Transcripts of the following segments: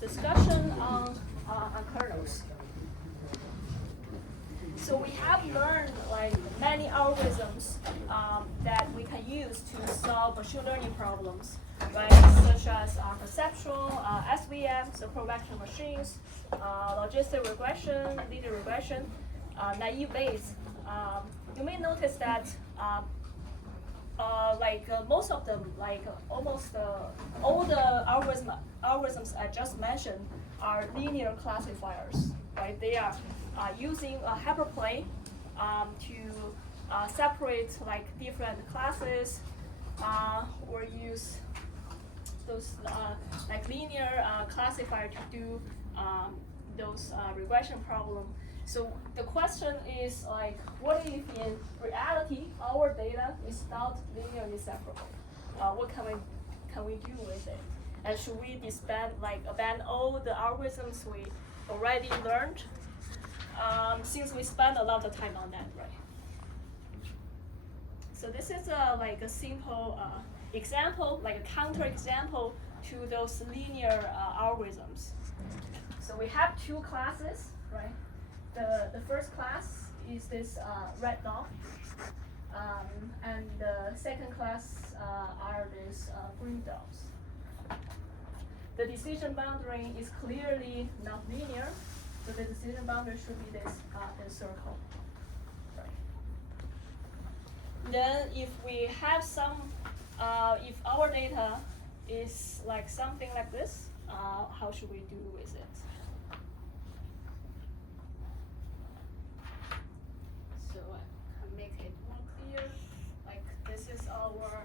discussion on kernels. So we have learned like many algorithms that we can use to solve machine learning problems, right? Such as perceptual, SVM, so pro-vector machines, logistic regression, linear regression, naive Bayes. You may notice that most of them, like almost all the algorithms I just mentioned are linear classifiers, right? They are using a hyperplane to separate like different classes, or use those like linear classifier to do those regression problem. So the question is like, what if in reality our data is not linearly separable? What can we do with it? And should we abandon all the algorithms we already learned? Since we spent a lot of time on that, right? So this is like a simple example, like a counter example to those linear algorithms. So we have two classes, right? The first class is this red dot, and the second class are these green dots. The decision boundary is clearly not linear, so the decision boundary should be this circle. Right. Then if we have some, if our data is like something like this, how should we do with it? So I can make it more clear. Like this is our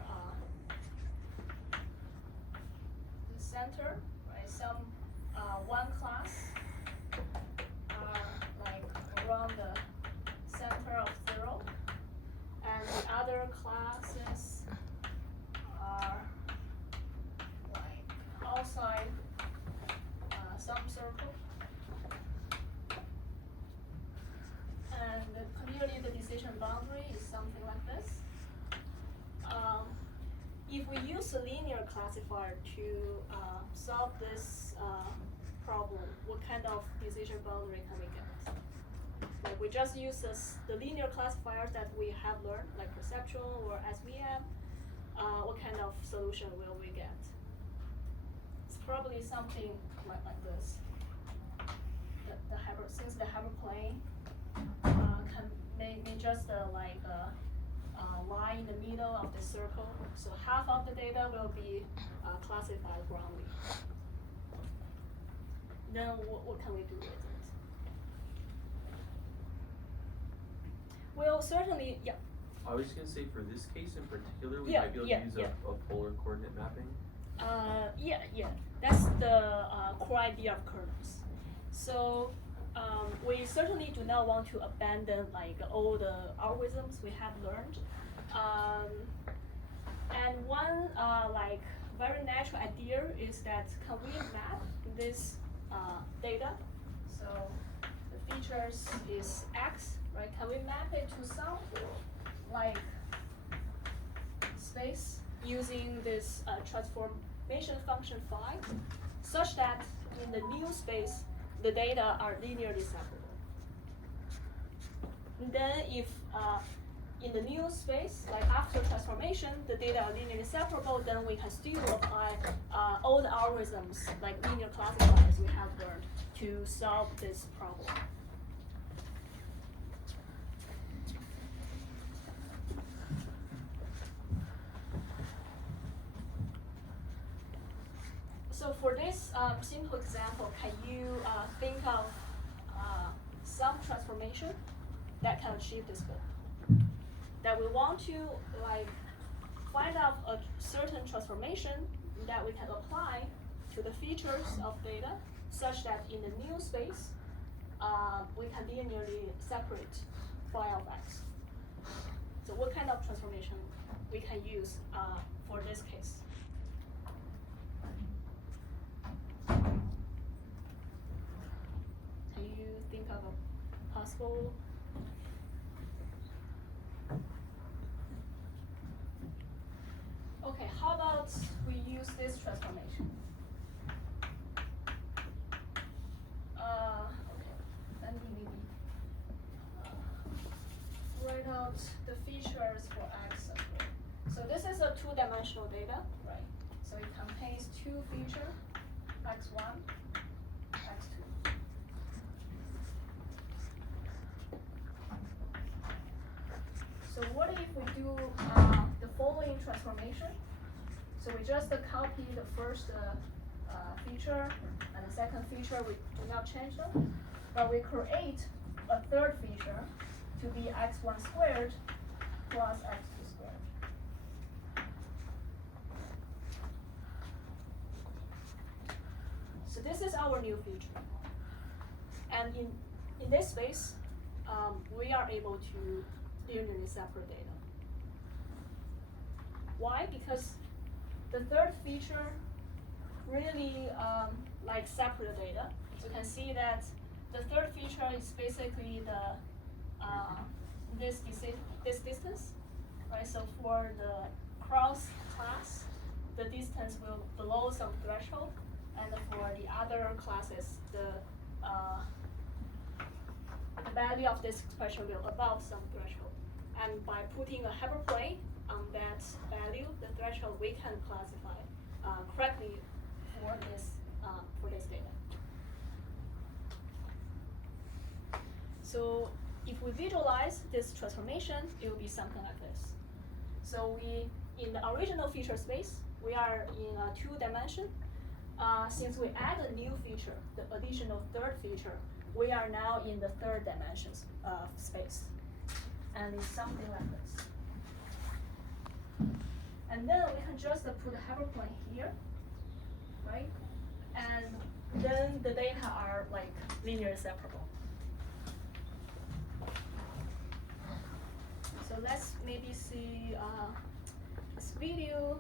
the center, right? Some one class like around the center of 0, and the other classes are like outside some circle. And clearly the decision boundary is something like this. If we use a linear classifier to solve this problem, what kind of decision boundary can we get? Like we just use the linear classifiers that we have learned, like perceptual or SVM. What kind of solution will we get? It's probably something like this. Since the hyperplane may just lie in the middle of the circle, so half of the data will be classified wrongly. Then what can we do with it? Well, certainly, yeah. I was just going to say, for this case in particular, we Yeah, might be able to use a polar coordinate mapping. Yeah. That's the core idea of kernels. So we certainly do not want to abandon like all the algorithms we have learned. And one like very natural idea is that can we map this data? So the features is X, right? Can we map it to some like space using this transformation function phi, such that in the new space the data are linearly separable. And then if in the new space, like after transformation, the data are linearly separable, then we can still apply all the algorithms, like linear classifiers we have learned, to solve this problem. So for this simple example, can you think of some transformation that can achieve this goal? That we want to like find out a certain transformation that we can apply to the features of data, such that in the new space we can linearly separate phi of x. So what kind of transformation we can use for this case? Can you think of a possible? Okay, how about we use this transformation? print out the features for X subgroup. So this is a two-dimensional data, right? So it contains two features, X1, X2. So what if we do the following transformation? So we just copy the first feature and the second feature, we do not change them, but we create a third feature to be x1 squared plus x2 squared. So this is our new feature. And in this space, we are able to linearly separate data. Why? Because the third feature really like separate data. So you can see that the third feature is basically the this distance, right? So for the cross class, the distance will below some threshold, and for the other classes, the value of this expression will above some threshold. And by putting a hyperplane on that value, the threshold, we can classify correctly for this data. So if we visualize this transformation, it will be something like this. So in the original feature space, we are in a 2-dimension. Since we add a new feature, the additional third feature, we are now in the 3rd dimension space. And it's something like this. And then we can just put a hyperplane here, right? And then the data are like linearly separable. So let's maybe see this video.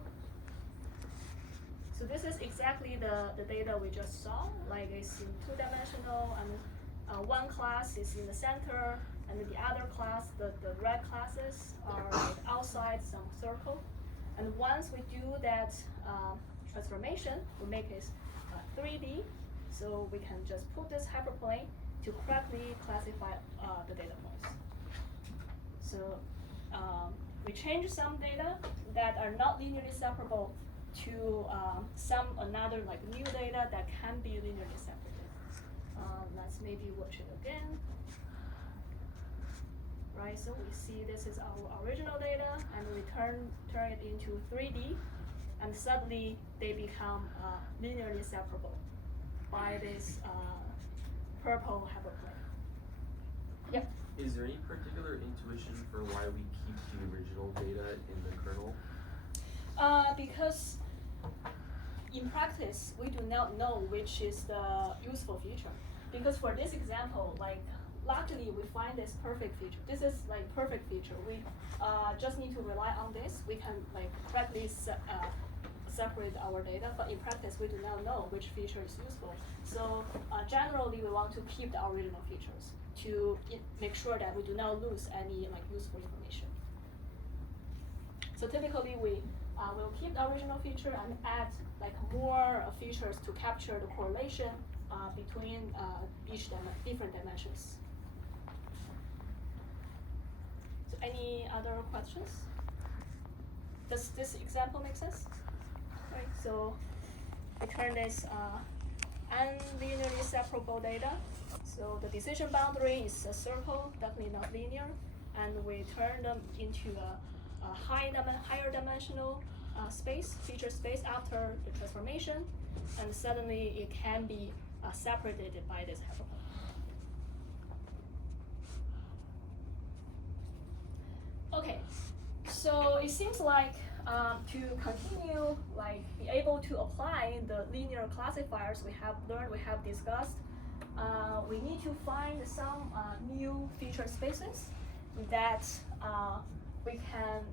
So this is exactly the data we just saw. Like it's in 2-dimensional, and one class is in the center, and the other class, the red classes are like outside some circle. And once we do that transformation, we make it 3D. So we can just put this hyperplane to correctly classify the data points. So we change some data that are not linearly separable to some another like new data that can be linearly separated. Let's maybe watch it again. Right, so we see this is our original data, and we turn it into 3D, and suddenly they become linearly separable by this purple hyperplane. Yep. Is there any particular intuition for why we keep the original data in the kernel? Because in practice, we do not know which is the useful feature. Because for this example, like luckily we find this perfect feature. This is like perfect feature. We just need to rely on this. We can like correctly separate our data, but in practice we do not know which feature is useful. So generally we want to keep the original features to make sure that we do not lose any like useful information. So typically we will keep the original feature and add like more features to capture the correlation between each different dimensions. So any other questions? Does this example make sense? Right, so we turn this unlinearly separable data. So the decision boundary is a circle, definitely not linear, and we turn them into a higher dimensional feature space after the transformation, and suddenly it can be separated by this hyperplane. Okay, so it seems like to continue, like be able to apply the linear classifiers we have learned, we have discussed, we need to find some new feature spaces that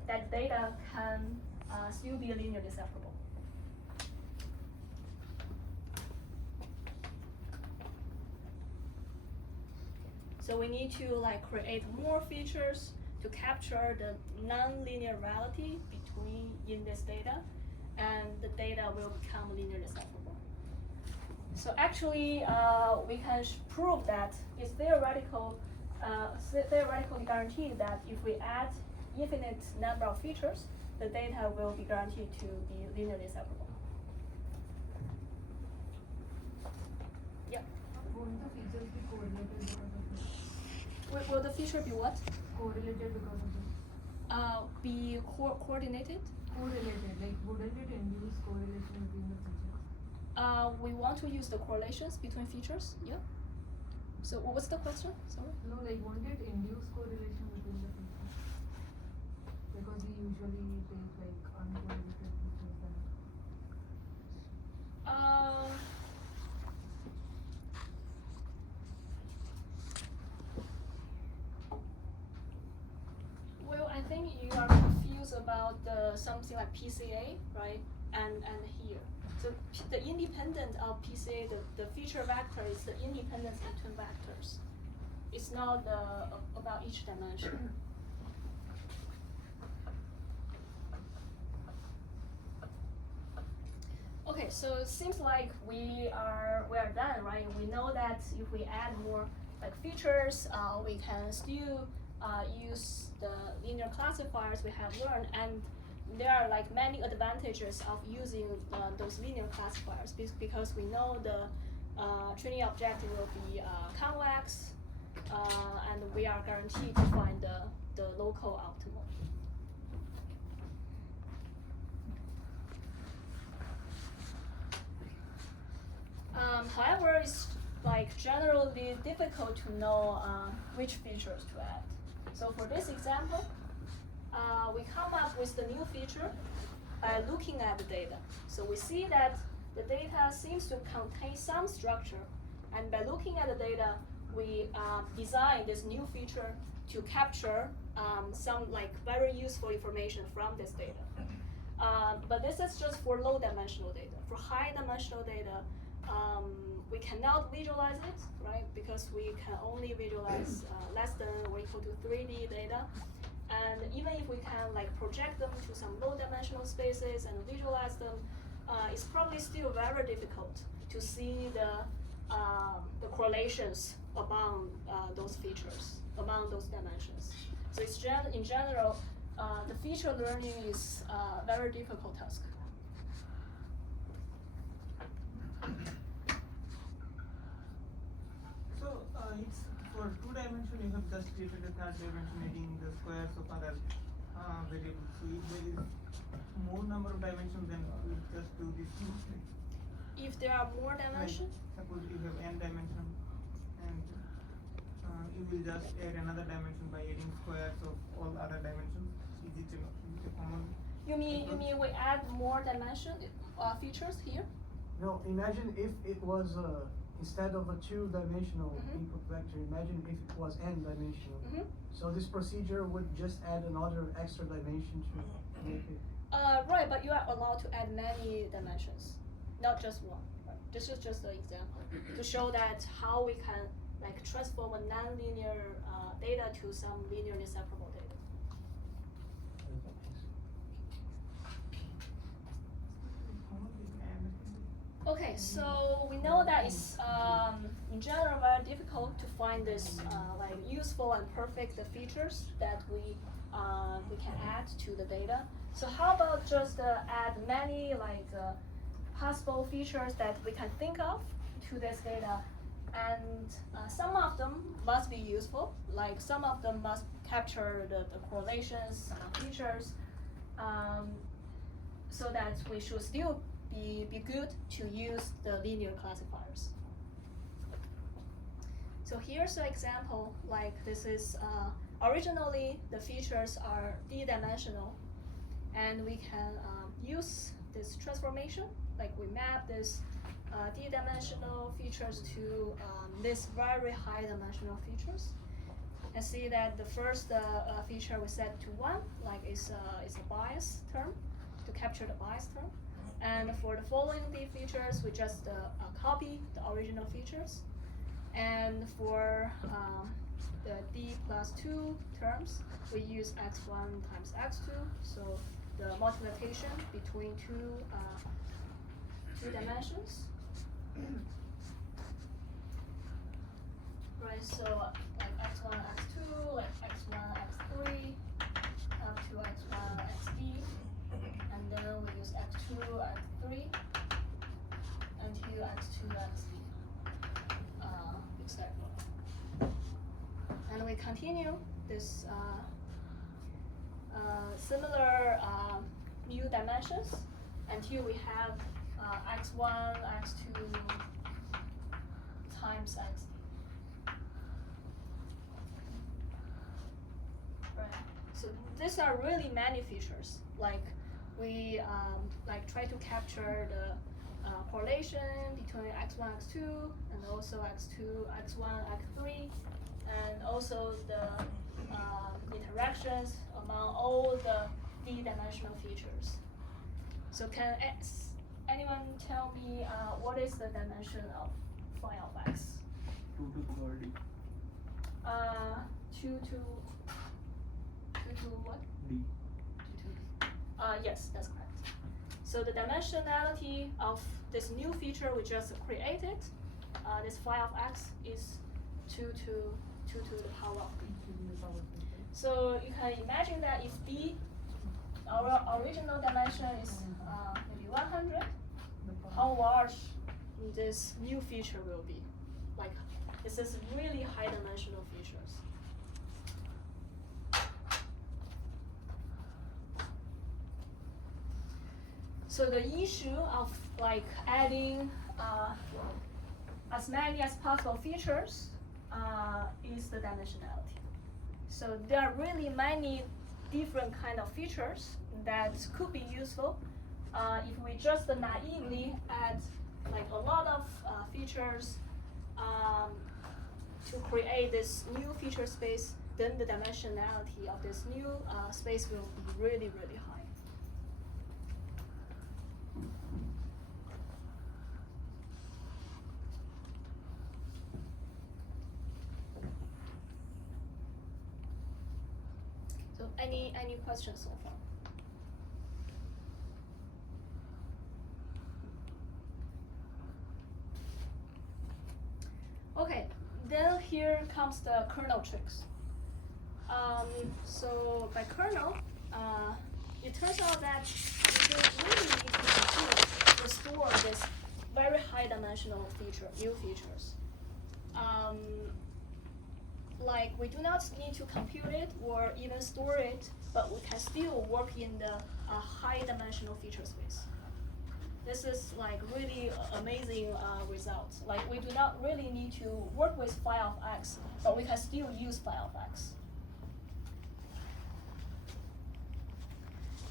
that data can still be linearly separable. So we need to like create more features to capture the non-linear reality in this data, and the data will become linearly separable. So actually, we can prove that it's theoretical theoretically guaranteed that if we add infinite number of features, the data will be guaranteed to be linearly separable. Yeah. Won't the features be correlated because of this? Will the feature be what? Correlated because of this? Be coordinated? Correlated, like wouldn't it induce correlation between the features? We want to use the correlations between features. Yeah. So what's the question? Sorry. No, like won't it induce correlation between the features? Because we usually take like uncorrelated features then. Well, I think you are confused about something like PCA, right? And here. So the independent of PCA, the feature vector is the independence between vectors. It's not about each dimension. Okay, so it seems like we are done, right? We know that if we add more like features, we can still use the linear classifiers we have learned, and there are like many advantages of using those linear classifiers because we know the training objective will be convex, and we are guaranteed to find the local optimal. However, it's like generally difficult to know which features to add. So for this example, we come up with the new feature by looking at the data. So we see that the data seems to contain some structure, and by looking at the data, we design this new feature to capture some like very useful information from this data. But this is just for low dimensional data. For high dimensional data, we cannot visualize it, right? Because we can only visualize less than or equal to 3D data. And even if we can like project them to some low dimensional spaces and visualize them, it's probably still very difficult to see the correlations among those features, among those dimensions. So it's in general, the feature learning is a very difficult task. So it's for 2 dimension you have just treated the 3rd dimension needing the squares of other variables. So if there is more number of dimensions, then we just do this thing. If there are more dimensions, Like, suppose you have n dimension, and you will just add another dimension by adding squares of all other dimensions. Is it a common? you mean we add more dimension features here? No, imagine if it was instead of a 2-dimensional input vector, imagine if it was n-dimensional. So this procedure would just add another extra dimension to make it. Right, but you are allowed to add many dimensions, not just one. Right? This is just an example to show that how we can like transform a nonlinear data to some linearly separable data. Okay, so we know that it's in general very difficult to find this like useful and perfect features that we can add to the data. So how about just add many like possible features that we can think of to this data, and some of them must be useful, like some of them must capture the correlations features, so that we should still be good to use the linear classifiers. So here's an example, like this is originally the features are d-dimensional, and we can use this transformation, like we map this d-dimensional features to this very high dimensional features, and see that the first feature we set to 1, like is a bias term to capture the bias term. And for the following D features, we just copy the original features. And for the D plus 2 terms, we use x1 times x2. So the multiplication between two dimensions. Right, so like x1 x1, x2, like x1, x3, up to x1, xd, and then we use x2, x3, until x2, xd, etc. And we continue this similar new dimensions until we have x1, x2 times xd. Right. So these are really many features. Like we like try to capture the correlation between x1, x2, and also x2, x1, x3, and also the interactions among all the d-dimensional features. So can anyone tell me what is the dimension of phi of x? 2 to the power d. 2 to what? D. 2 to yes, that's correct. So the dimensionality of this new feature we just created, this phi of x is 2 to the power of d. So you can imagine that if d, our original dimension is maybe 100, how large this new feature will be. Like, this is really high dimensional features. So the issue of like adding as many as possible features is the dimensionality. So there are really many different kind of features that could be useful if we just naively add like a lot of features to create this new feature space. Then the dimensionality of this new space will be really, really high. So any questions so far? Okay, then here comes the kernel tricks. So by kernel, it turns out that we don't really need to compute to store this very high dimensional new features. Like we do not need to compute it or even store it, but we can still work in the high dimensional feature space. This is like really amazing results. Like we do not really need to work with phi of x, but we can still use phi of x.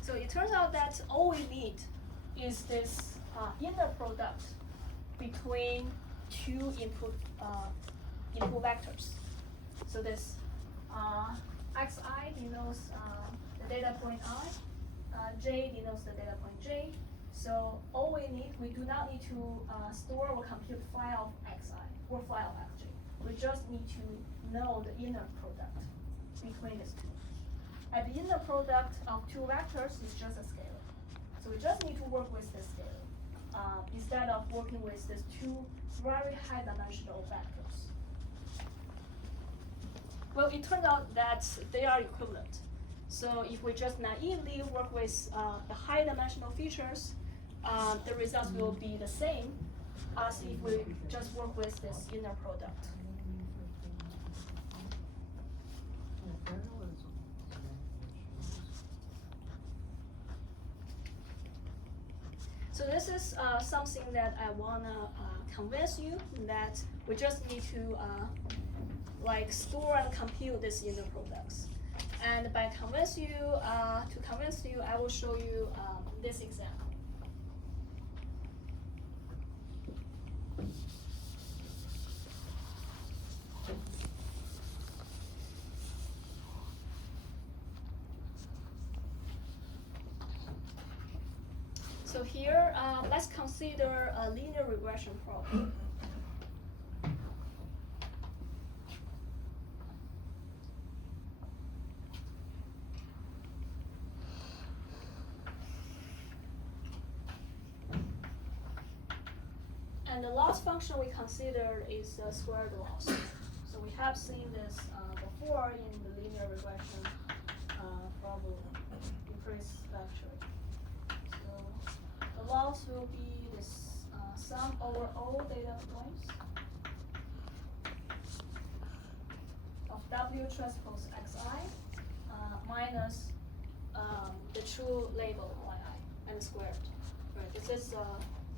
So it turns out that all we need is this inner product between two input vectors. So this xi denotes the data point I, j denotes the data point j. So all we do not need to store or compute phi of xi or phi of fj. We just need to know the inner product between these two. And the inner product of two vectors is just a scalar. So we just need to work with this scalar instead of working with these two very high dimensional vectors. Well, it turned out that they are equivalent. So if we just naively work with the high dimensional features, the results will be the same as if we just work with this inner product. So this is something that I wanna convince you that we just need to like store and compute these inner products. And by convince you, I will show you this example. So here, let's consider a linear regression problem. And the loss function we consider is the squared loss. So we have seen this before. before in the linear regression problem in previous lecture. So the loss will be this sum over all data points of W transpose Xi minus the true label Yi and squared. Right, this is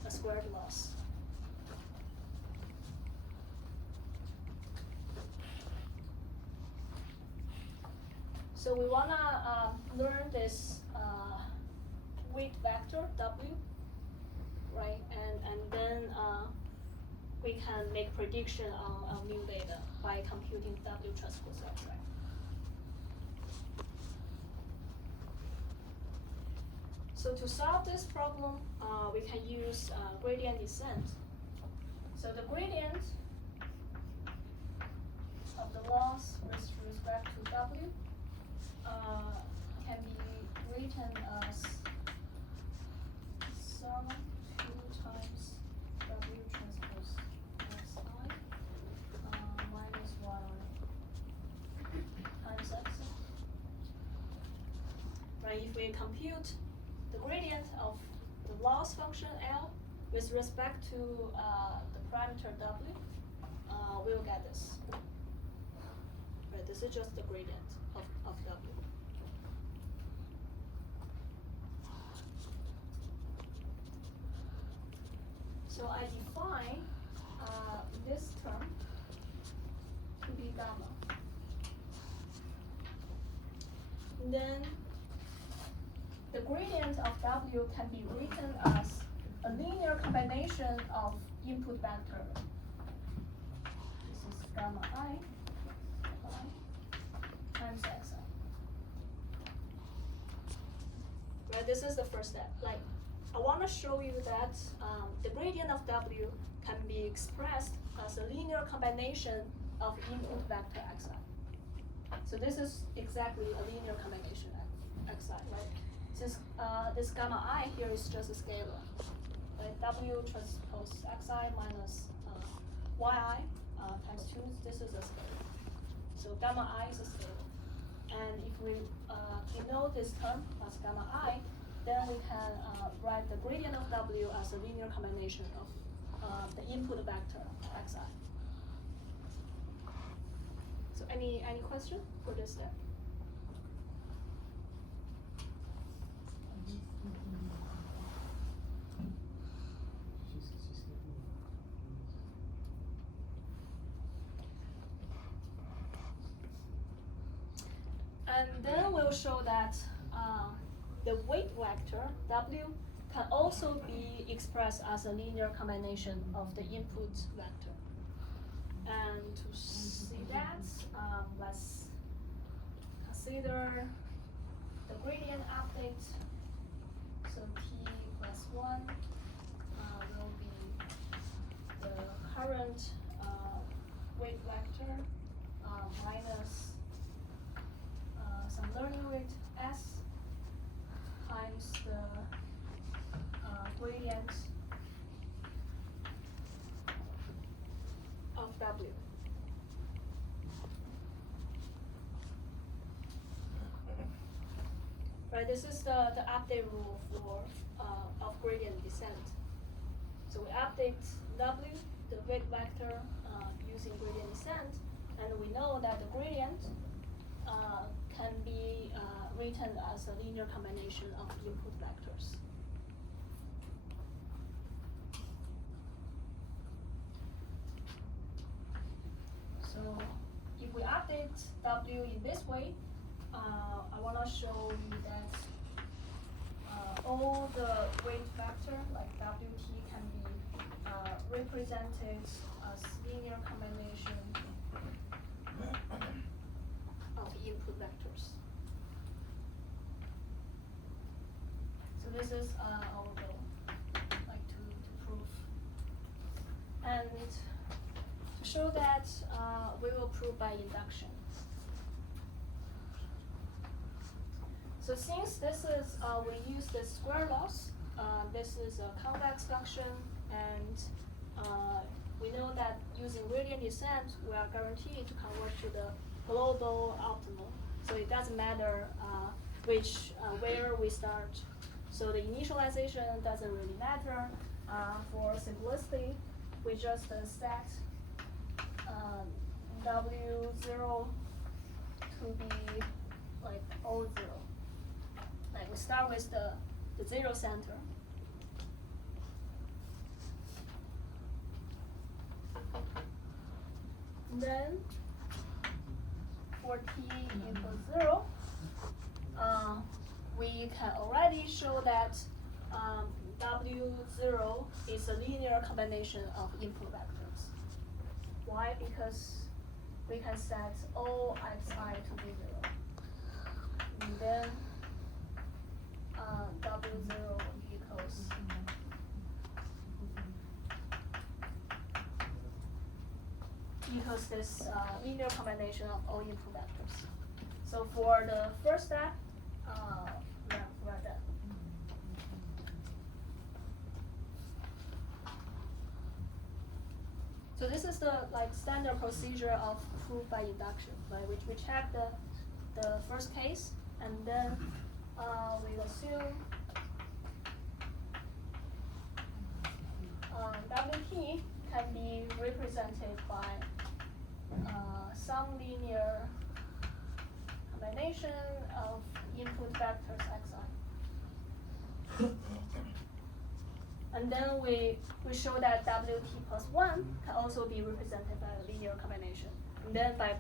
a squared loss. So we wanna learn this weight vector W, right? And then we can make prediction on new data by computing W transpose X, right? So to solve this problem, we can use gradient descent. So the gradient of the loss with respect to W can be written as sum 2 times W transpose Xi minus Yi times X. Right, if we compute the gradient of the loss function L with respect to the parameter W, we'll get this. Right, this is just the gradient of W. So I define this term to be gamma. And then the gradient of W can be written as a linear combination of input vector. This is gamma I times Xi. Right, this is the first step. Like, I want to show you that the gradient of W can be expressed as a linear combination of input vector Xi. So this is exactly a linear combination Xi, right? This gamma I here is just a scalar. Right? W transpose Xi minus Yi times 2, this is a scalar. So gamma I is a scalar. And if we denote this term as gamma I, then we can write the gradient of W as a linear combination of the input vector Xi. So any question for this step? And then we'll show that the weight vector W can also be expressed as a linear combination of the input vector. And to see that, let's consider the gradient update. So T plus 1 will be the current weight vector minus some learning rate S times the gradient of W. Right, this is the update rule for of gradient descent. So we update W, the weight vector, using gradient descent, and we know that the gradient can be written as a linear combination of input vectors. So if we update W in this way, I want to show you that all the weight vector, like Wt, can be represented as linear combination of input vectors. So this is our goal, like to prove. And to show that, we will prove by induction. So since this is, we use the square loss, this is a convex function, and we know that using gradient descent, we are guaranteed to converge to the global optimal. So it doesn't matter where we start. So the initialization doesn't really matter. For simplicity, we just set W0 to be like O0. Like we start with the zero center. Then for t equals 0, we can already show that W0 is a linear combination of input vectors. Why? Because we can set all xi to be 0. And then W0 equals this linear combination of all input vectors. So for the first step, we're done. So this is the standard procedure of proof by induction, right? Which we check the first case, and then we assume Wt can be represented by some linear combination of input vectors xi. And then we show that Wt plus 1 can also be represented by a linear combination. And then by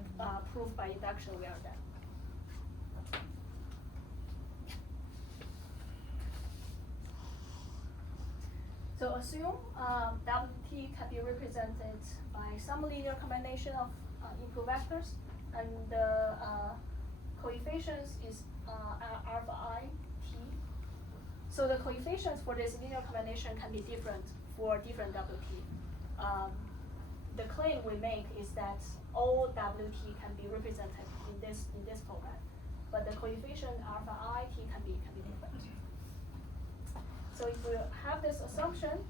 proof by induction, we are done. So assume Wt can be represented by some linear combination of input vectors, and the coefficients is alpha I, t. So the coefficients for this linear combination can be different for different Wt. The claim we make is that all Wt can be represented in this format, but the coefficient alpha I, t can be different. So if we have this assumption,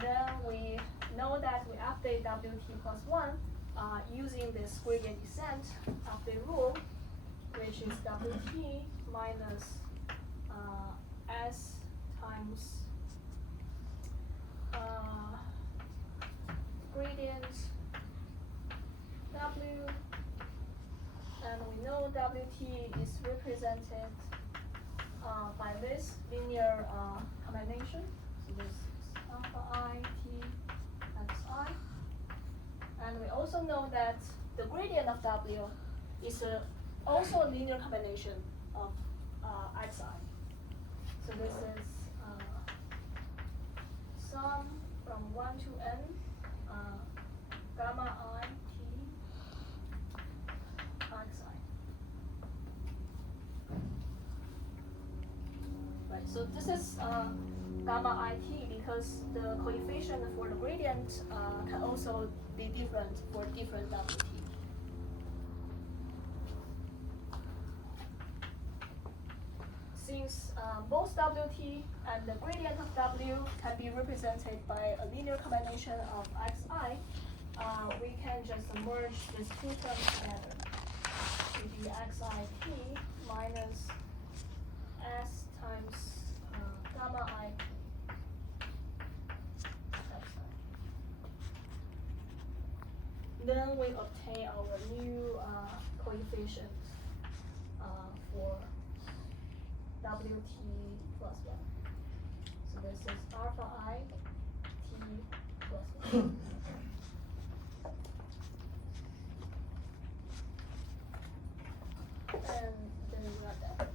then we know that we update Wt plus 1 using this gradient descent update rule, which is Wt minus S times gradient W, and we know Wt is represented by this linear combination. So this is alpha I, t, xi. And we also know that the gradient of W is also a linear combination of xi. So this is sum from 1 to n gamma I, t, xi. Right, so this is gamma IT because the coefficient for the gradient can also be different for different Wt. Since both Wt and the gradient of W can be represented by a linear combination of xi, we can just merge these two terms together to be xit minus S times gamma I. Then we obtain our new coefficient for Wt plus 1. So this is alpha I t plus 1. And then we are done.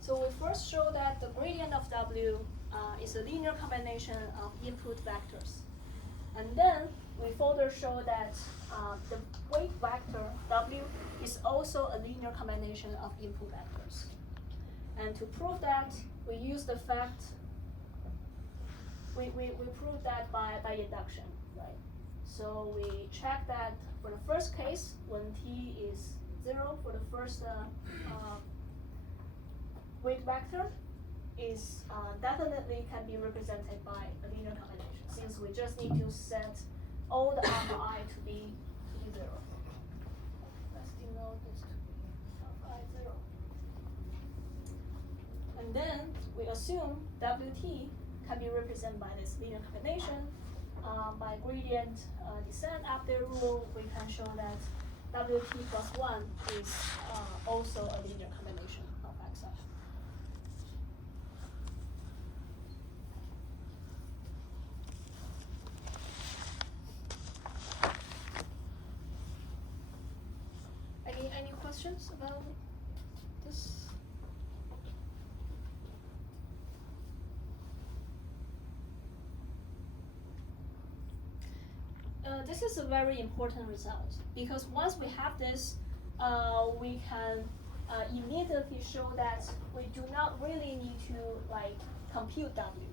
So we first show that the gradient of W is a linear combination of input vectors. And then we further show that the weight vector W is also a linear combination of input vectors. And to prove that, we use the fact, we prove that by induction, right? So we check that for the first case, when t is 0 for the first weight vector is definitely can be represented by a linear combination, since we just need to set all the alpha I to be 0. Let's denote this to be alpha I 0. And then we assume Wt can be represented by this linear combination. By gradient descent update rule, we can show that Wt plus 1 is also a linear combination of xi. Any questions about this? This is a very important result, because once we have this, we can immediately show that we do not really need to compute W,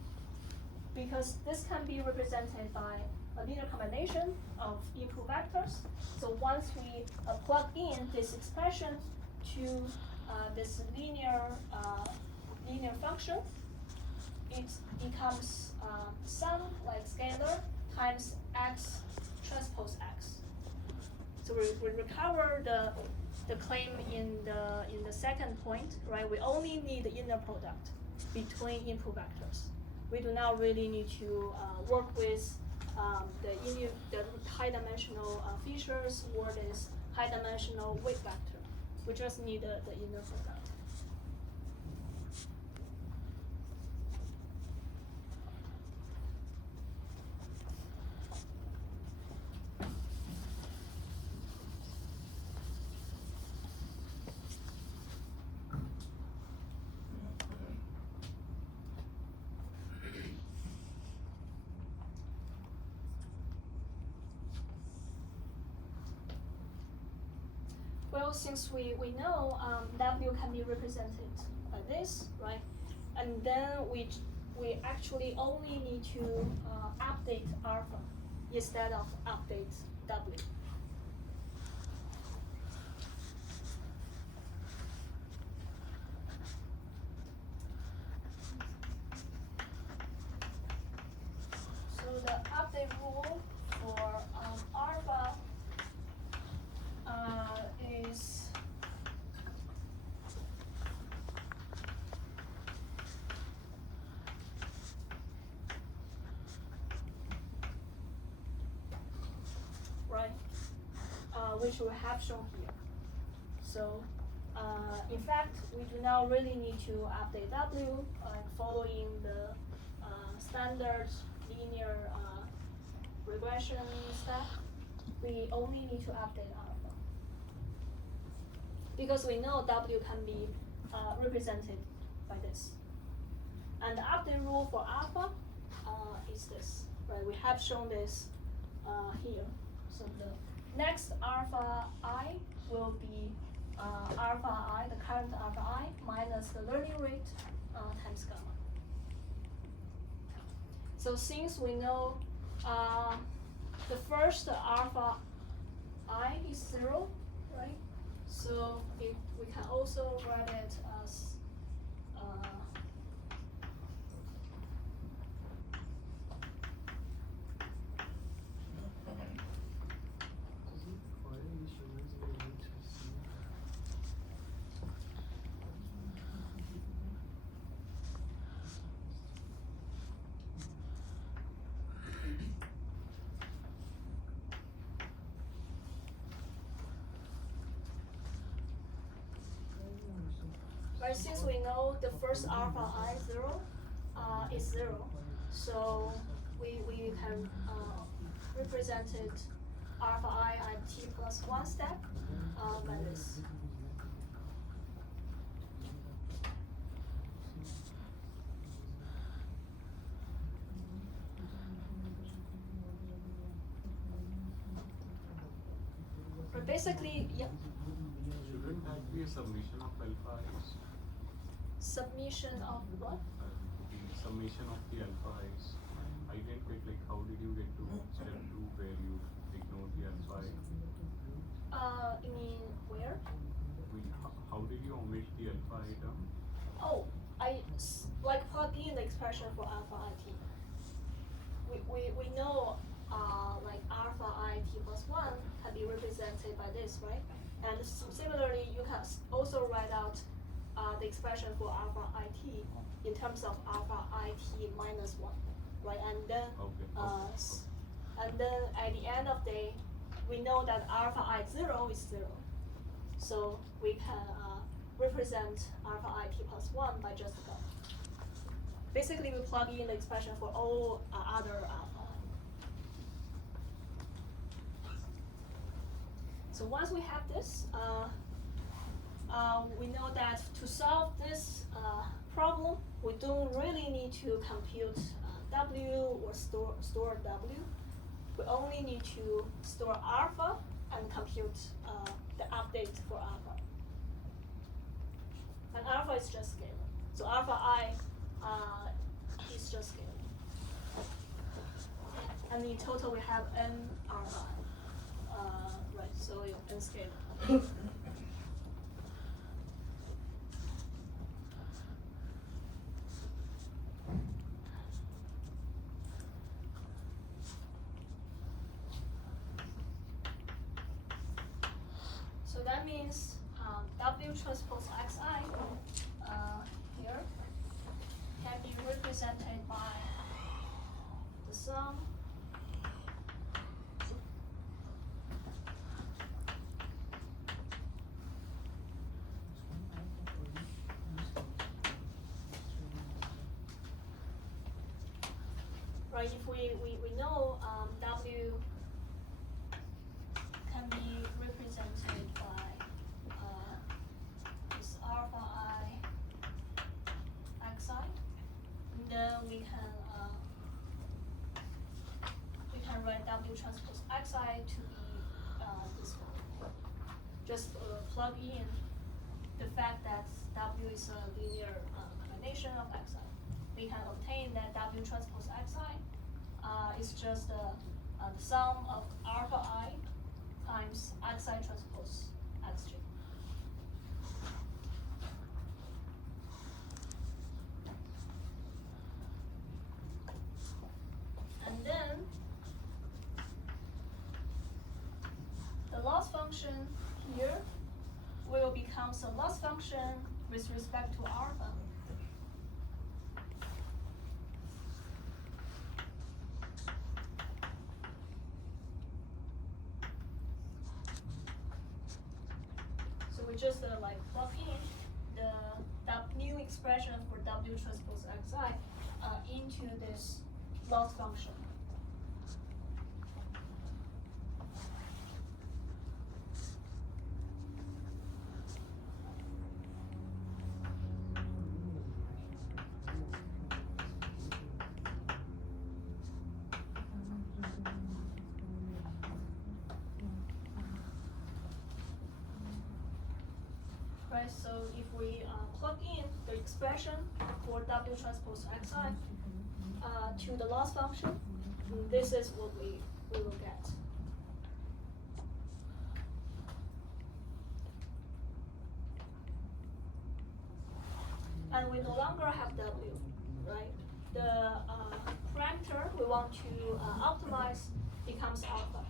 because this can be represented by a linear combination of input vectors. So once we plug in this expression to this linear function, it becomes sum scalar times x transpose x. So we recover the claim in the second point, right? We only need the inner product between input vectors. We do not really need to work with the high dimensional features or this high dimensional weight vector. We just need the inner product. Well, since we know W can be represented by this, right? And then we actually only need to update alpha instead of update W. So the update rule for alpha is right, which we have shown here. So in fact, we do not really need to update W following the standard linear regression step. We only need to update alpha, because we know W can be represented by this. And the update rule for alpha is this, right? We have shown this here. So the next alpha I will be alpha I, the current alpha I, minus the learning rate times gamma. So since we know the first alpha I is 0, right? So we can also write it as right, since we know the first alpha I 0 is 0, so we can represent it alpha I at t plus 1 step by this. But basically, yeah. Shouldn't that be a summation of alpha i's? Submission of what? The summation of the alpha i's. I didn't get how did you get to step 2 where you ignore the alpha I? You mean where? How did you omit the alpha I term? Oh, like plug in the expression for alpha IT. We know like alpha IT plus 1 can be represented by this, right? And similarly, you can also write out the expression for alpha IT in terms of alpha IT minus 1, right? And then and then at the end of the day, we know that alpha I0 is 0. So we can represent alpha IT plus 1 by just that. Basically, we plug in the expression for all other alpha. So once we have this, we know that to solve this problem, we don't really need to compute W or store W. We only need to store alpha and compute the update for alpha. And alpha is just scalar. So alpha I is just scalar. And in total we have n alpha. Right, so n scalar. So that means W transpose Xi here can be represented by the sum right. If we know W can be represented by this alpha I Xi, and then we can write W transpose Xi to be this one. Just plug in the fact that W is a linear combination of Xi. We can obtain that W transpose Xi is just the sum of alpha I times Xi transpose Xj. And then the loss function here will become some loss function with respect to alpha. So we just like plug in the new expression for W transpose Xi into this loss function. Right, so if we plug in the expression for W transpose Xi to the loss function, this is what we will get. And we no longer have W, right? The parameter we want to optimize becomes alpha.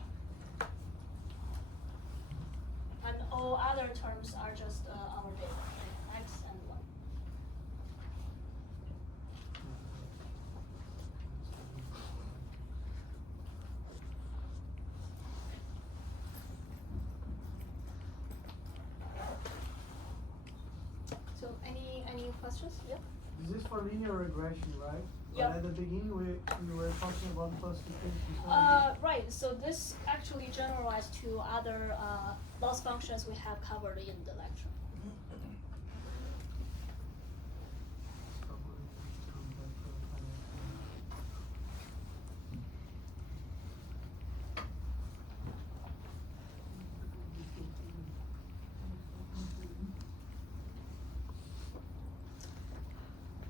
And all other terms are just our data, X and Y. So any questions? Yep. This is for linear regression, right? Yep. But at the beginning, we were talking about classification. Right, so this actually generalized to other loss functions we have covered in the lecture.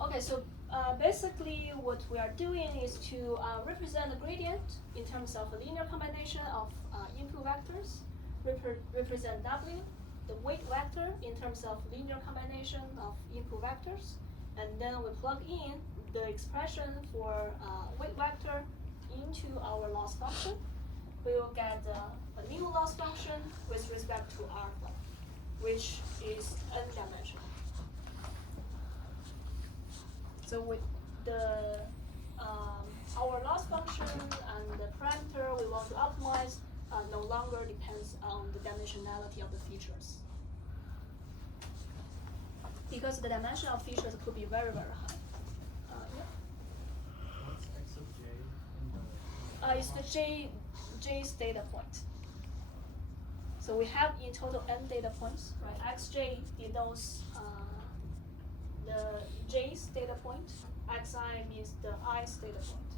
Okay, so basically what we are doing is to represent the gradient in terms of a linear combination of input vectors, represent W, the weight vector in terms of linear combination of input vectors, and then we plug in the expression for weight vector into our loss function, we will get a new loss function with respect to alpha, which is n-dimensional. So with the our loss function and the parameter we want to optimize no longer depends on the dimensionality of the features. Because the dimension of features could be very, very high. Yeah. What's x of j in the It's the j's data point. So we have in total n data points, right? Xj denotes the j's data point. Xi means the i's data point.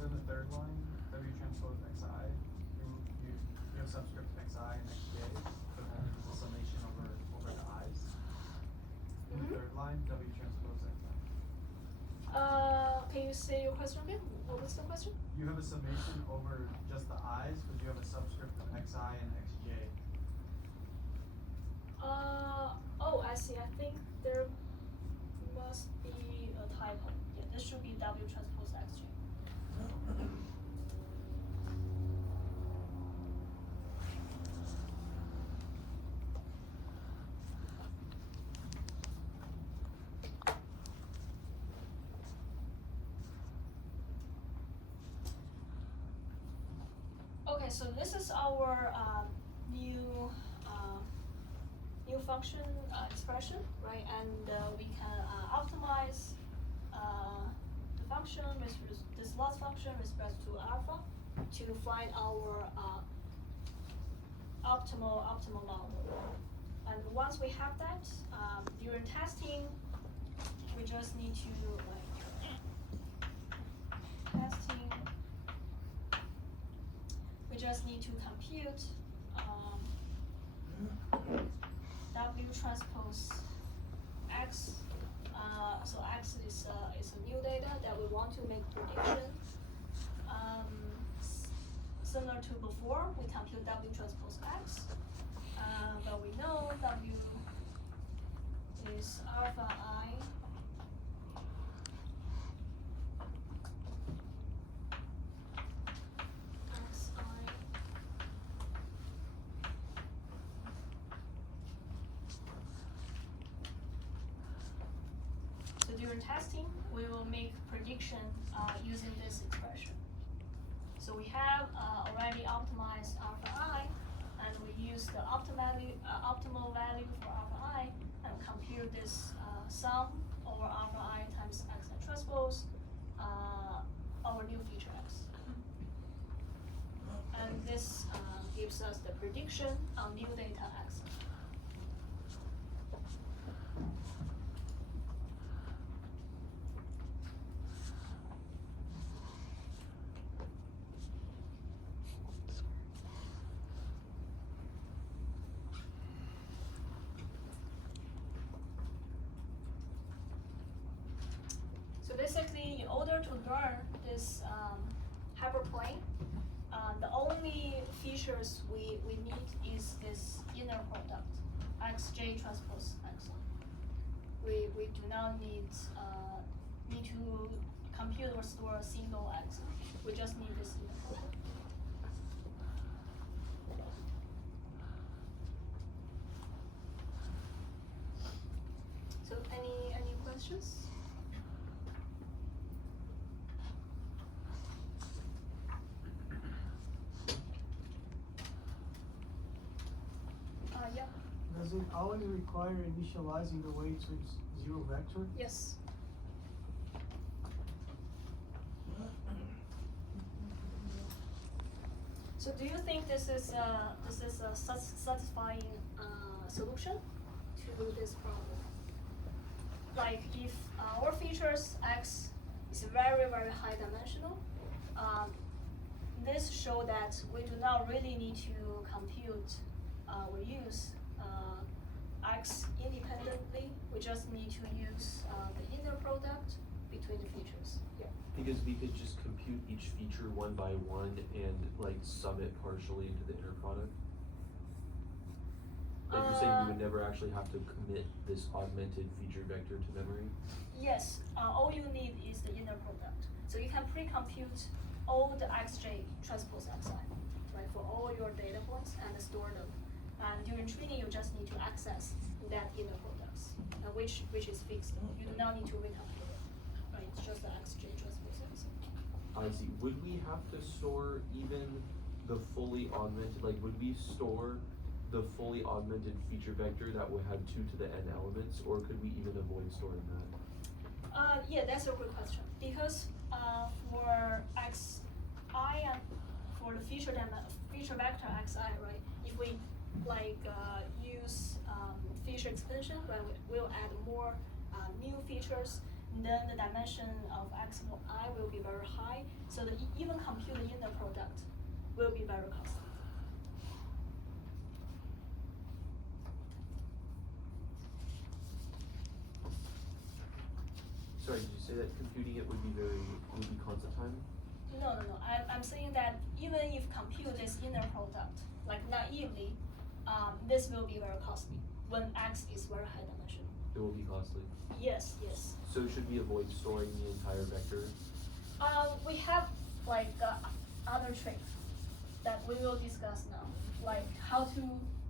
so in the third line, W transpose xi, you have subscript xi and xj, but then it's a summation over the i's. In the third line, W transpose xi. Can you say your question again? What was the question? You have a summation over just the i's, but you have a subscript of xi and xj. Oh, I see. I think there must be a typo. Yeah, this should be W transpose Xj. Okay, so this is our new function expression, right? And we can optimize the function with this loss function with respect to alpha to find our optimal model. And once we have that, during testing, we just need to compute W transpose X. So X is a new data that we want to make prediction. Similar to before, we compute W transpose X, but we know W is alpha I So during testing, we will make prediction using this expression. So we have already optimized alpha I, and we use the optimal value for alpha I, and compute this sum over alpha I times X and transpose our new feature X. And this gives us the prediction on new data X. So basically, in order to learn this hyperplane, the only features we need is this inner product, xj transpose x. We do not need to compute or store a single x. We just need this inner product. So any questions? Yeah. Does it always require initializing the weights with zero vector? Yes. So do you think this is a satisfying solution to this problem? Like if our features X is very, very high dimensional, this show that we do not really need to compute or use X independently. We just need to use the inner product between the features. Yeah. Because we could just compute each feature one by one and like sum it partially into the inner product. Like you're saying, you would never actually have to commit this augmented feature vector to memory? Yes, all you need is the inner product. So you can pre-compute all the xj transpose xi, right, for all your data points and store them. And during training, you just need to access that inner products, which is fixed. You do not need to recompute it, right? It's just the xj transpose xi. I see. Would we have to store even the fully augmented, like would we store the fully augmented feature vector that would have 2 to the n elements, or could we even avoid storing that? Yeah, that's a good question. Because for xi and for the feature vector xi, right? If we use feature expansion, right, we'll add more new features. Then the dimension of xi will be very high. So the even compute the inner product will be very costly. Sorry, did you say that computing it would be constant time? No. I'm saying that even if compute this inner product, like naively, this will be very costly when x is very high dimensional. It will be costly. Yes. So should we avoid storing the entire vector? We have other tricks that we will discuss now, like how to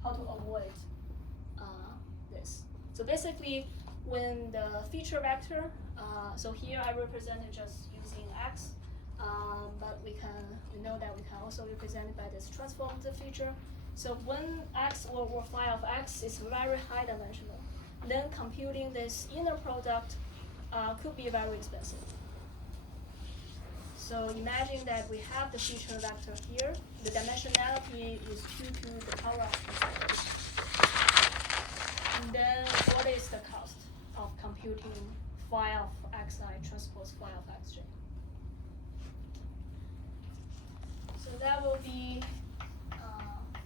avoid this. So basically, when the feature vector, so here I represented just using x, but we know that we can also represent it by this transformed feature. So when x or phi of x is very high dimensional, then computing this inner product could be very expensive. So imagine that we have the feature vector here. The dimensionality is 2 to the power of 2. And then what is the cost of computing phi of xi transpose phi of xj? So that will be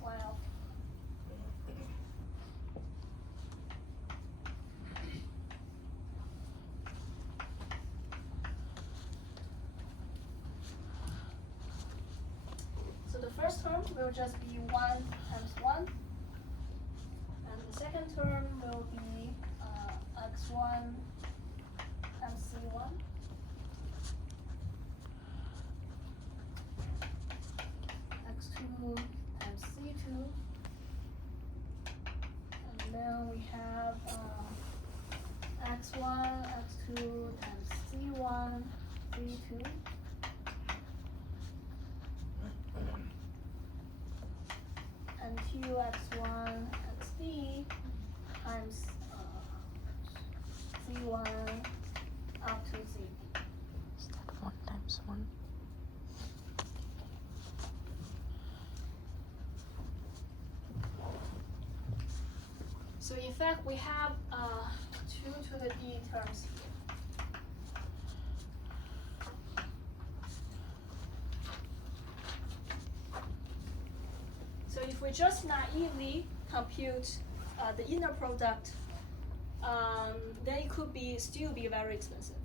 phi of So the first term will just be 1 times 1, and the second term will be x1 times c1, x2 times c2, and then we have x1, x2 times c1, c2. And 2x1 xd times c1 up to zd. Is that 1 times 1? So in fact, we have 2 to the d terms here. So if we just naively compute the inner product, then it could still be very expensive.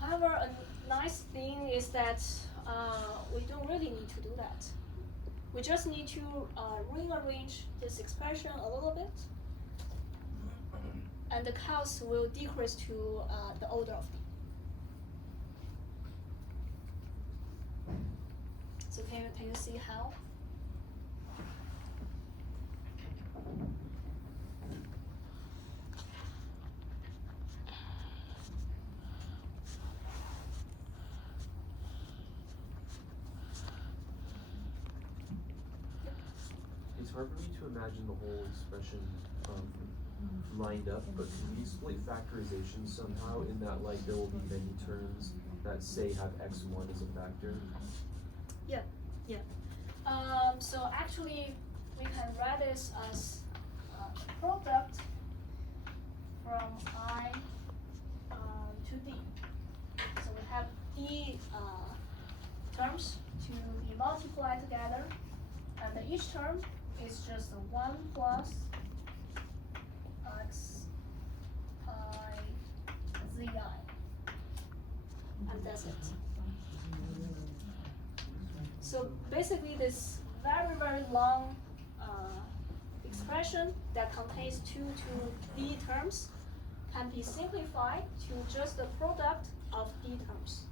However, a nice thing is that we don't really need to do that. We just need to rearrange this expression a little bit, and the cost will decrease to the order of d. So can you see how? It's hard for me to imagine the whole expression lined up, but can we exploit factorization somehow in that there will be many terms that say have x1 as a factor? Yeah. So actually, we can write this as a product from I to d. So we have d terms to be multiplied together, and each term is just 1 plus x I zi, and that's it. So basically, this very, very long expression that contains 2 to d terms can be simplified to just the product of d terms.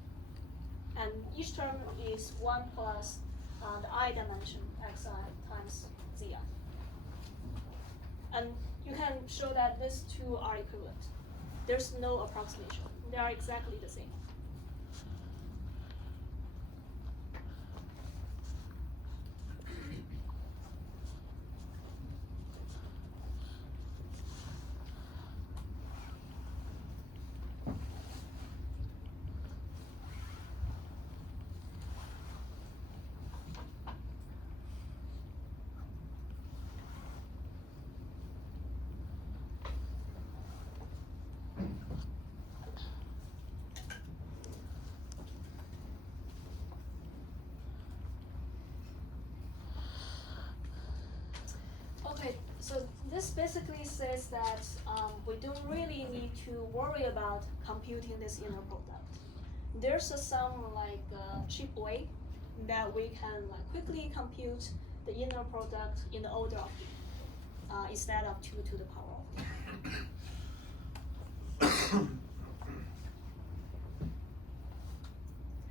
And each term is 1 plus the I dimension xi times zi. And you can show that these two are equivalent. There's no approximation. They are exactly the same. Okay, so this basically says that we don't really need to worry about computing this inner product. There's some cheap way that we can quickly compute the inner product in the order of d instead of 2 to the power of d.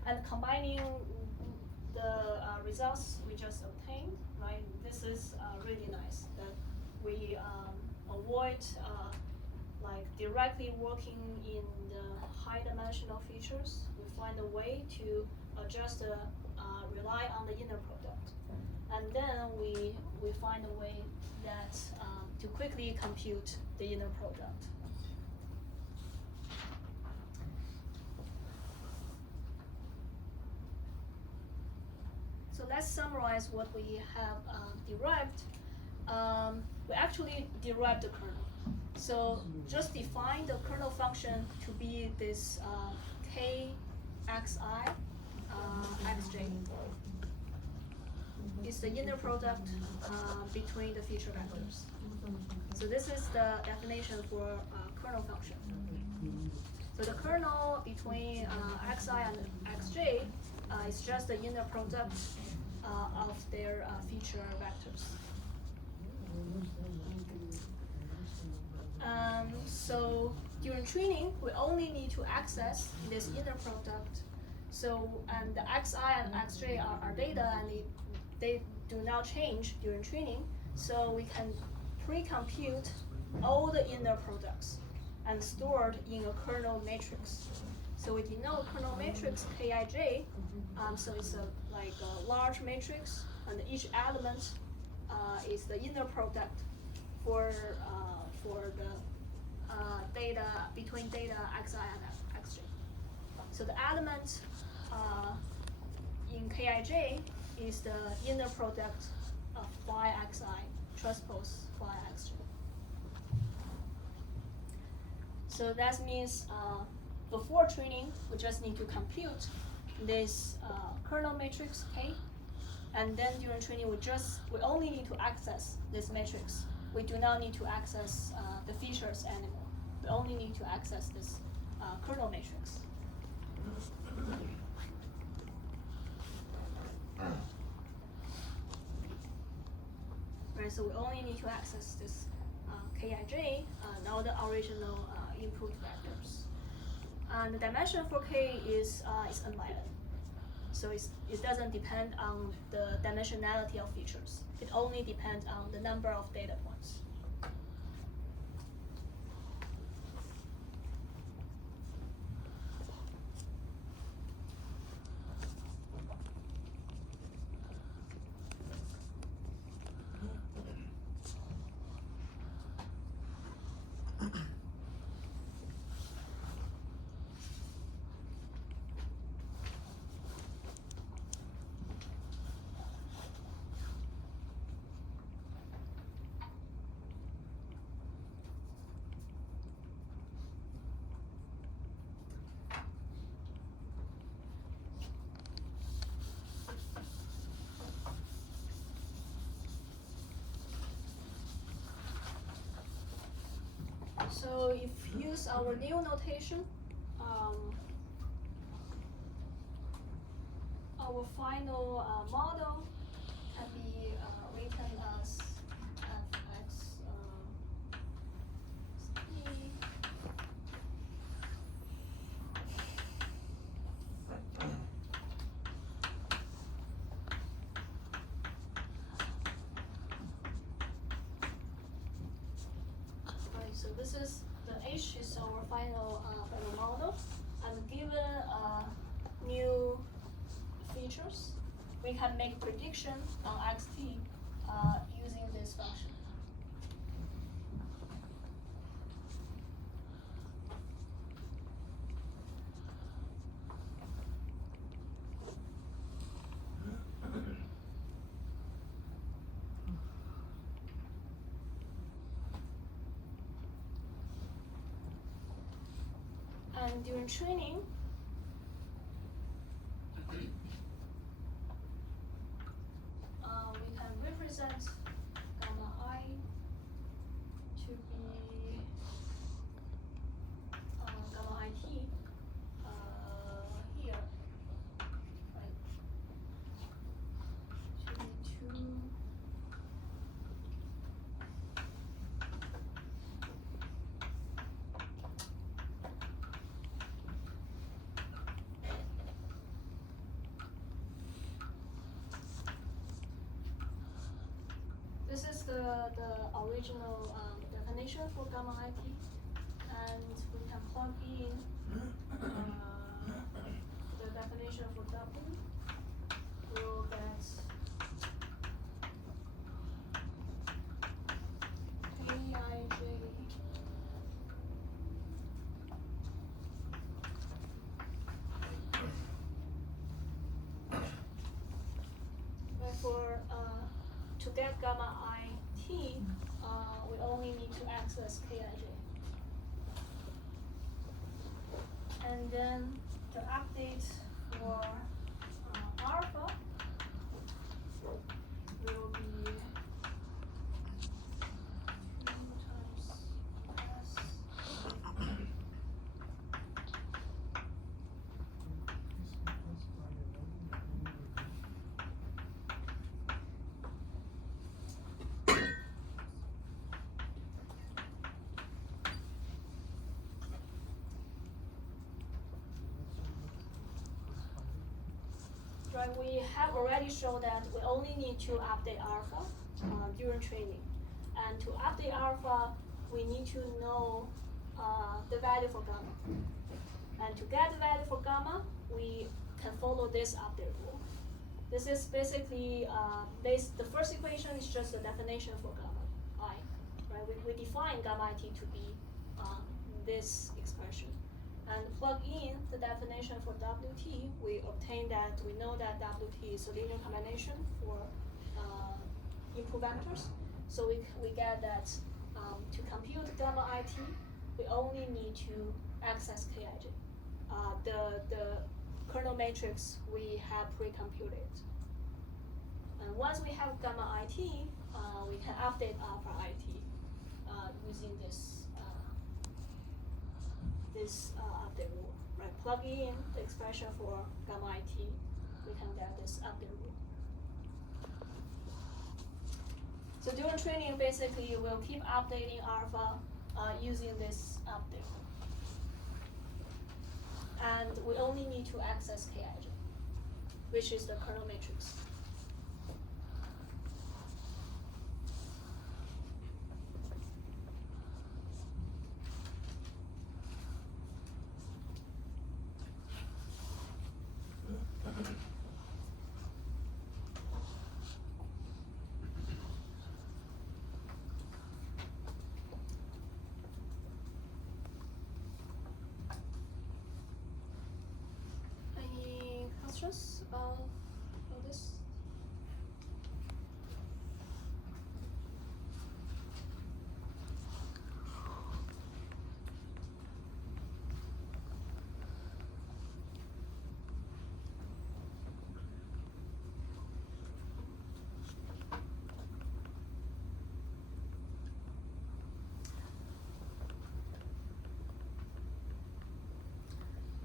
And combining the results we just obtained, right? This is really nice that we avoid directly working in the high dimensional features. We find a way to just rely on the inner product, and then we find a way that to quickly compute the inner product. So let's summarize what we have derived. We actually derived the kernel. So just define the kernel function to be this kxi xj. It's the inner product between the feature vectors. So this is the definition for kernel function. So the kernel between xi and xj is just the inner product of their feature vectors. So during training, we only need to access this inner product. So and the xi and xj are data, and they do not change during training. So we can pre-compute all the inner products and stored in a kernel matrix. So we denote kernel matrix Kij. So it's a large matrix, and each element is the inner product for the data between data xi and xj. So the element in Kij is the inner product of phi xi transpose phi xj. So that means before training, we just need to compute this kernel matrix K, and then during training, we only need to access this matrix. We do not need to access the features anymore. We only need to access this kernel matrix. Right, so we only need to access this Kij and all the original input vectors. And the dimension for K is n by n. So it doesn't depend on the dimensionality of features. It only depends on the number of data points. So if you use our new notation, our final model can be written as fx c. Right, so this is the H is our final model, and given new features, we can make prediction on xt using this function. And during training, we can represent gamma I to be gamma IT here, right? To be 2. This is the original definition for gamma IT, and we can plug in the definition for W. We'll get Kij for to get gamma IT, we only need to access Kij. And then the update for alpha will be 2 times S. Right, we have already shown that we only need to update alpha during training. And to update alpha, we need to know the value for gamma. And to get the value for gamma, we can follow this update rule. This is basically the first equation is just the definition for gamma I. Right, we define gamma IT to be this expression. And plug in the definition for WT, we obtain that we know that WT is a linear combination for input vectors. So we get that to compute gamma IT, we only need to access Kij. The kernel matrix we have pre-computed. And once we have gamma IT, we can update alpha IT using this update rule, right? Plug in the expression for gamma IT, we can get this update rule. So during training, basically, we'll keep updating alpha using this update rule. And we only need to access Kij, which is the kernel matrix. Any questions about this?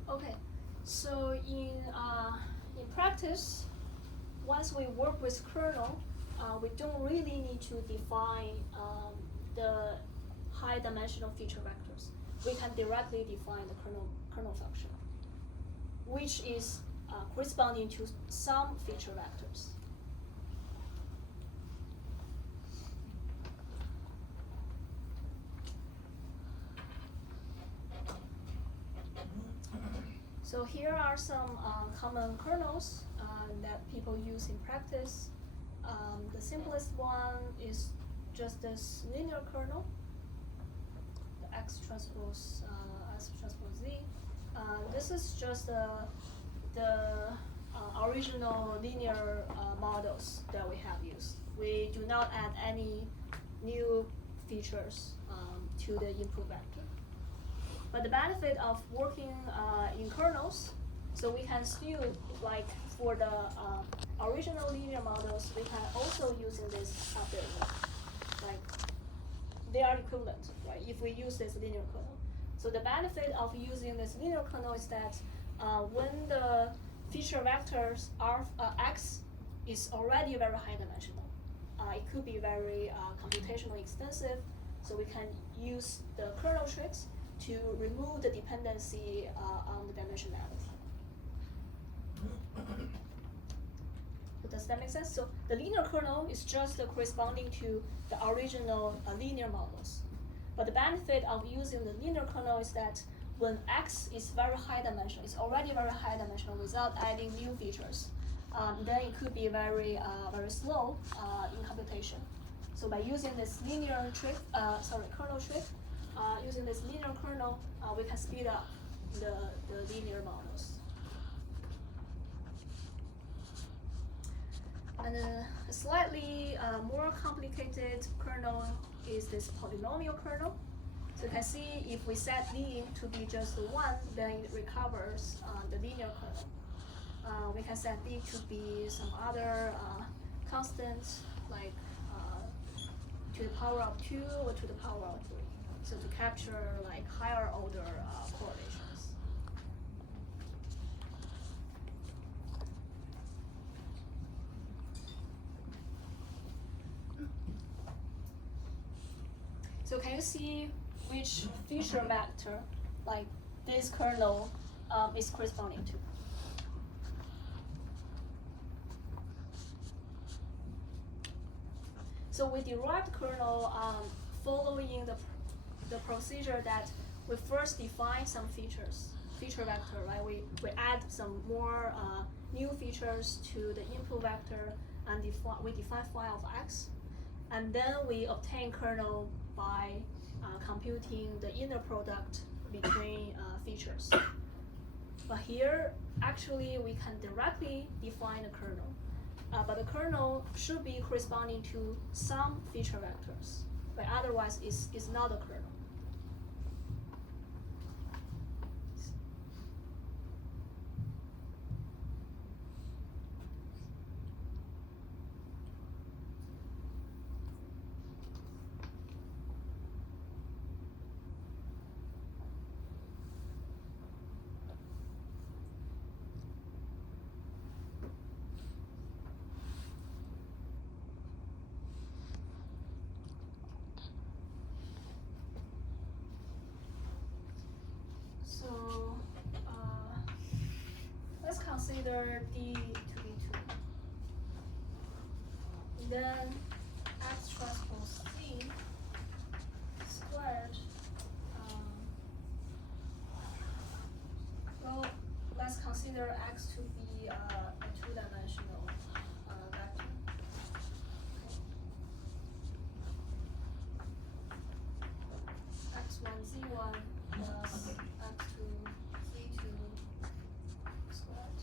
Okay, so in in practice, once we work with kernel, we don't really need to define the high-dimensional feature vectors. We can directly define the kernel function, which is corresponding to some feature vectors. So here are some common kernels that people use in practice. The simplest one is just this linear kernel, the X transpose Z. This is just the original linear models that we have used. We do not add any new features to the input vector. But the benefit of working in kernels, so we can still, like for the original linear models, we can also use this algorithm. Like they are equivalent, right? If we use this linear kernel. So the benefit of using this linear kernel is that when the feature vectors X is already very high dimensional, it could be very computationally extensive. So we can use the kernel tricks to remove the dependency on the dimensionality. So does that make sense? So the linear kernel is just corresponding to the original linear models. But the benefit of using the linear kernel is that when X is very high dimensional, it's already very high dimensional without adding new features, then it could be very slow in computation. So by using this linear trick, kernel trick, using this linear kernel, we can speed up the linear models. And a slightly more complicated kernel is this polynomial kernel. So you can see if we set D to be just 1, then it recovers the linear kernel. We can set D to be some other constant, like to the power of 2 or to the power of 3. So to capture like higher order correlations. So can you see which feature vector like this kernel is corresponding to? So we derived kernel following the procedure that we first define some feature vector, right? We add some more new features to the input vector and we define phi of X. And then we obtain kernel by computing the inner product between features. But here, actually, we can directly define the kernel. But the kernel should be corresponding to some feature vectors, but otherwise it's not a kernel. So let's consider D to be 2. Then X transpose Z squared. Well, let's consider X to be a 2-dimensional vector. X1 Z1 plus X2 Z2 squared.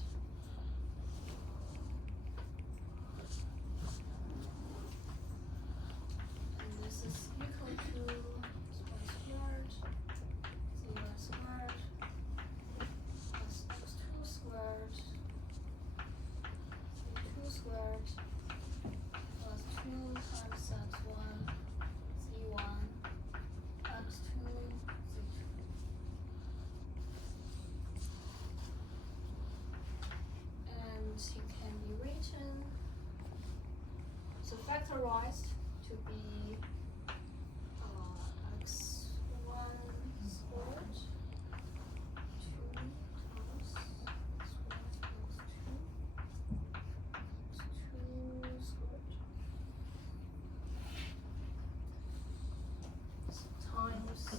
And this is equal to 1 squared, Z1 squared, plus X2 squared, factorized to be x1 squared 2 times x1 plus 2 squared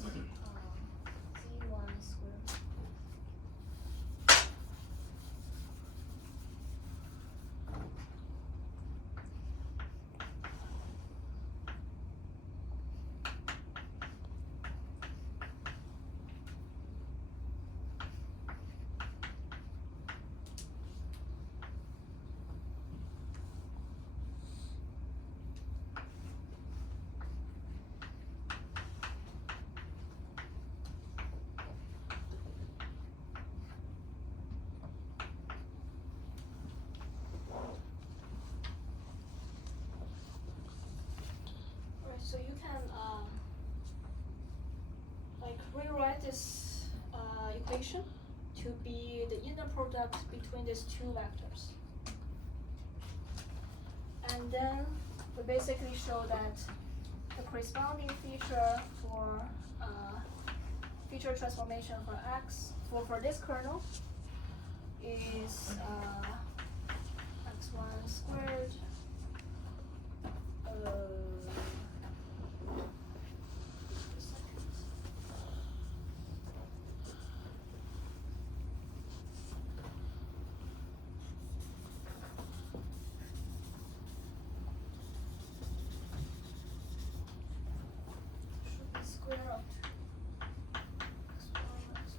times z1 squared. Right, so you can like rewrite this equation to be the inner product between these two vectors. And then we basically show that the corresponding feature for feature transformation for x for this kernel is x1 squared should be square of x1 minus 2.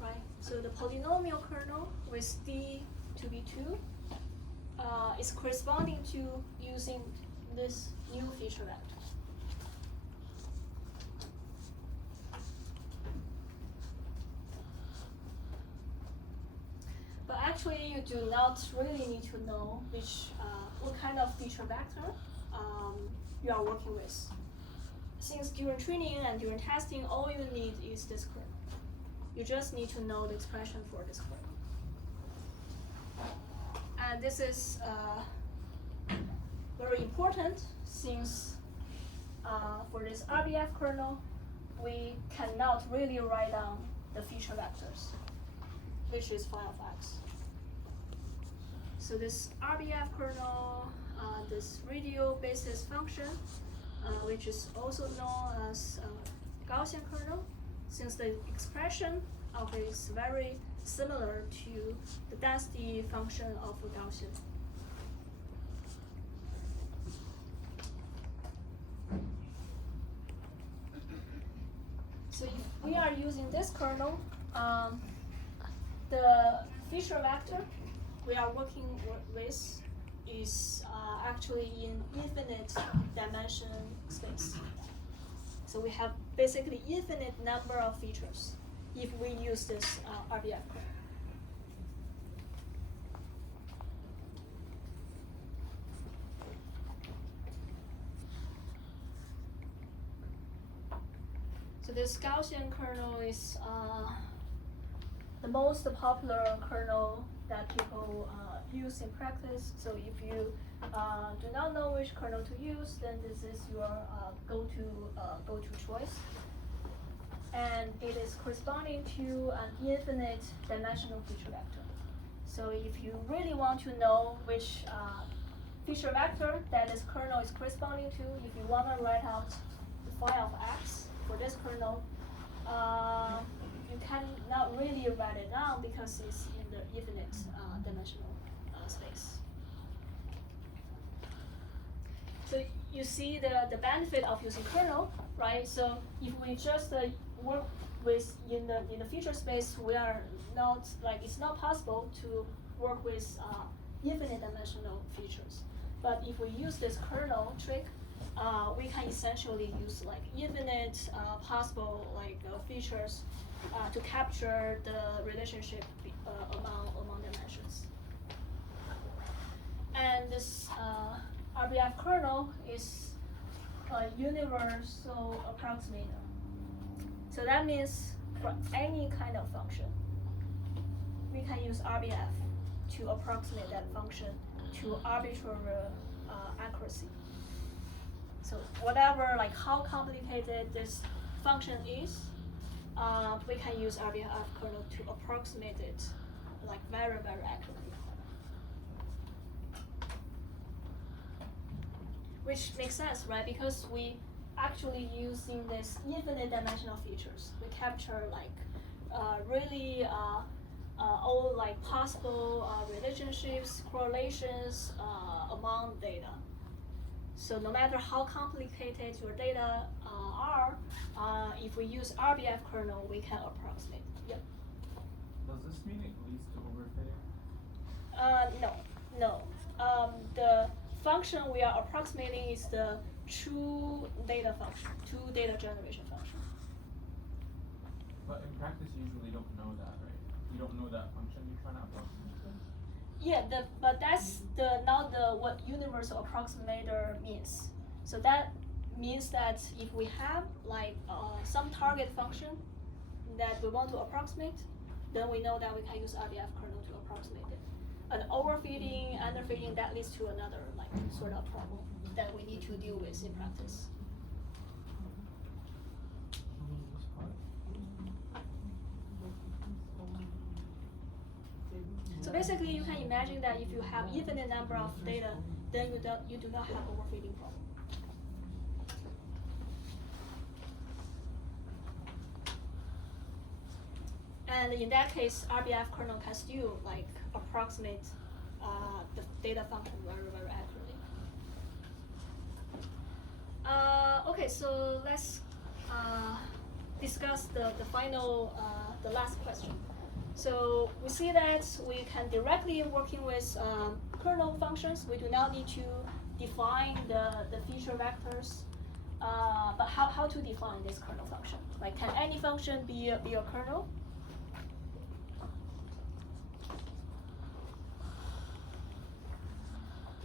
Right, so the polynomial kernel with d to be 2 is corresponding to using this new feature vector. But actually, you do not really need to know which what kind of feature vector you are working with. Since during training and during testing, all you need is this kernel. You just need to know the expression for this kernel. And this is very important since for this RBF kernel, we cannot really write down the feature vectors, which is phi of x. So this RBF kernel, this radial basis function, which is also known as Gaussian kernel, since the expression of it is very similar to the density function of a Gaussian. So if we are using this kernel, the feature vector we are working with is actually in infinite dimension space. So we have basically infinite number of features if we use this RBF kernel. So this Gaussian kernel is the most popular kernel that people use in practice. So if you do not know which kernel to use, then this is your go-to choice. And it is corresponding to an infinite dimensional feature vector. So if you really want to know which feature vector that this kernel is corresponding to, if you want to write out the phi of x for this kernel, you cannot really write it down because it's in the infinite dimensional space. So you see the benefit of using kernel, right? So if we just work with in the feature space, we are not it's not possible to work with infinite dimensional features. But if we use this kernel trick, we can essentially use infinite possible features to capture the relationship among dimensions. And this RBF kernel is a universal approximator. So that means for any kind of function, we can use RBF to approximate that function to arbitrary accuracy. So whatever, like how complicated this function is, we can use RBF kernel to approximate it like very, very accurately. Which makes sense, right? Because we actually using this infinite dimensional features. We capture like really all like possible relationships, correlations among data. So no matter how complicated your data are, if we use RBF kernel, we can approximate. Yep. Does this mean it leads to overfitting? No. The function we are approximating is the true data function, true data generation function. But in practice, you usually don't know that, right? You don't know that function you're trying to approximate. Yeah, but that's not what universal approximator means. So that means that if we have like some target function that we want to approximate, then we know that we can use RBF kernel to approximate it. An overfitting, underfitting, that leads to another like sort of problem that we need to deal with in practice. So basically, you can imagine that if you have infinite number of data, then you do not have overfitting problem. And in that case, RBF kernel can still like approximate the data function very, very accurately. Okay, so let's discuss the final, the last question. So we see that we can directly working with kernel functions. We do not need to define the feature vectors. But how to define this kernel function? Like, can any function be a kernel?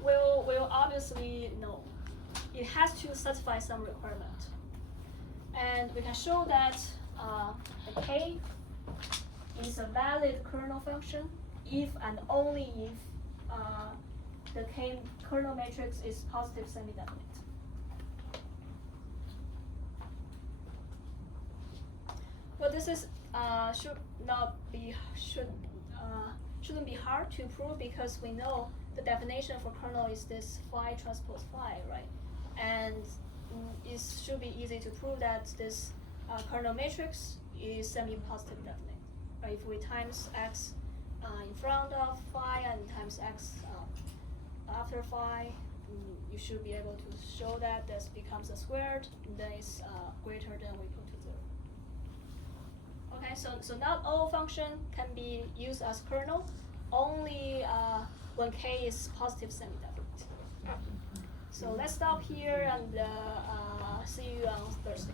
Well, obviously no. It has to satisfy some requirement, and we can show that the k is a valid kernel function if and only if the k kernel matrix is positive semi-definite. Well, this is shouldn't be hard to prove because we know the definition for kernel is this phi transpose phi, right? And it should be easy to prove that this kernel matrix is semi-positive definite. Right? If we times x in front of phi and times x after phi, you should be able to show that this becomes a squared, and then it's greater than or equal to 0. Okay, so not all function can be used as kernel, only when k is positive semi-definite. So let's stop here and see you on Thursday.